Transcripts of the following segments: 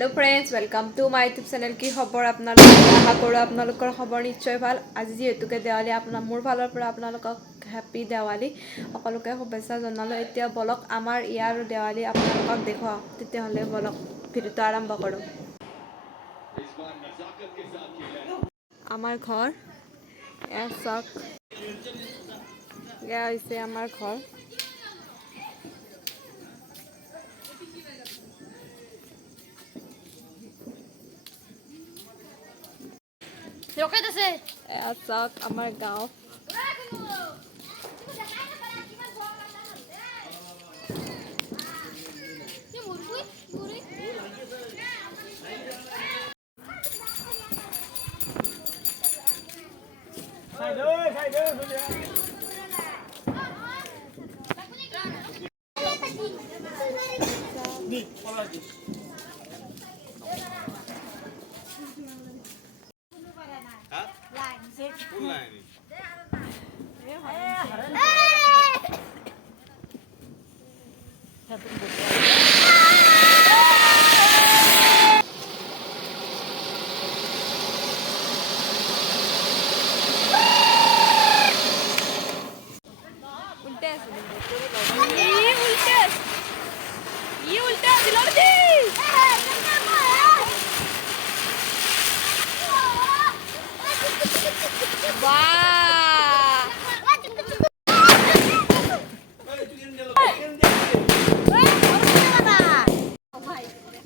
hello friends welcome to my YouTube channel की खबर আপোনালোক আশা কৰো আপোনালোকৰ খবৰ নিশ্চয় ভাল আজি যেহেতুকে দেৱালী আপোনাৰ মোৰ ফালৰ পৰা আপোনালোকক হ্যাপি দেৱালী সকলোকে শুভেচ্ছা জনালো এতিয়া বলক আমাৰ ইয়াৰ দেৱালী আপোনালোকক দেখুৱাও তেতিয়াহলে বলক ভিডিওটো আৰম্ভ কৰো আমাৰ ঘৰ এসক ইয়া হৈছে আমাৰ ঘৰ Rocket আছে এসক আমাৰ গাঁও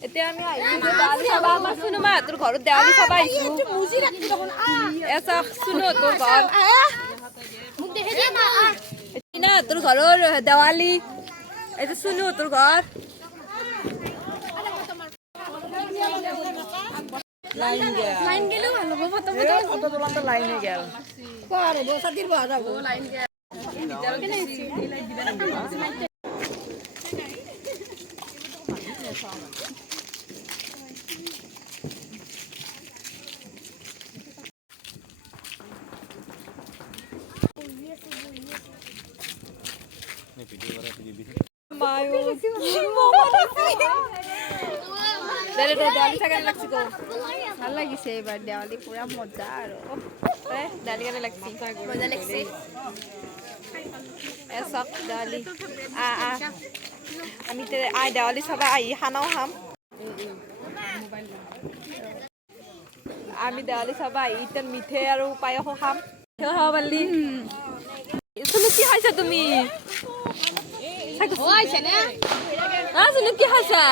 এতিয়া আমি আইছো দেৱালী চাবা আমাৰ শুনুমা তোৰ ঘৰত দেৱালী চাবা আইছো মুজি ৰাখি দেখোন এসা শুনো তোৰ ঘৰ মুখ দেখে দিয়া মা না তোৰ ঘৰৰ দেৱালী এটা শুনো তোৰ ঘৰ লাইন গেল ভালো ফটো তোলাতে লাইন গেল পৰে বসাতিৰ বসাবো লাইন গেল ভাল লাগিছে এইবাৰ দেৱালী পুৰা মজা আৰু দেৱালী কেনে লাগছে মজা লাগছে এসক দেৱালী আমি দেৱালী চাবা আহি খানাও খাম আমি দেৱালী চাবা আহি এতিয়া মিঠে আৰু পায়সো খাম খাব পাৰিলি শুনো কি খাইছা তুমি শুনো কি খাইছা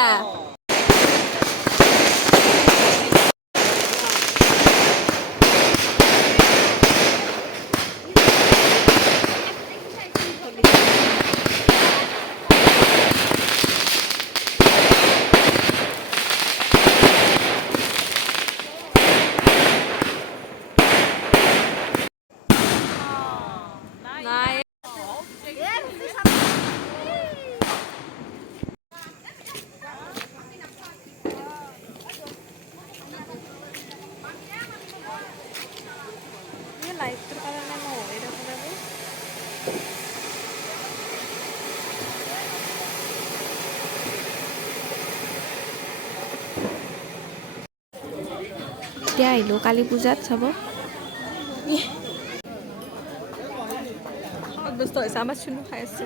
লাইটটোৰ কাৰণে নহ'লে দেখোন এতিয়া আহিলোঁ কালী পূজাত চাব ব্যস্ত হৈছে আমাৰ চুনু খাই আছে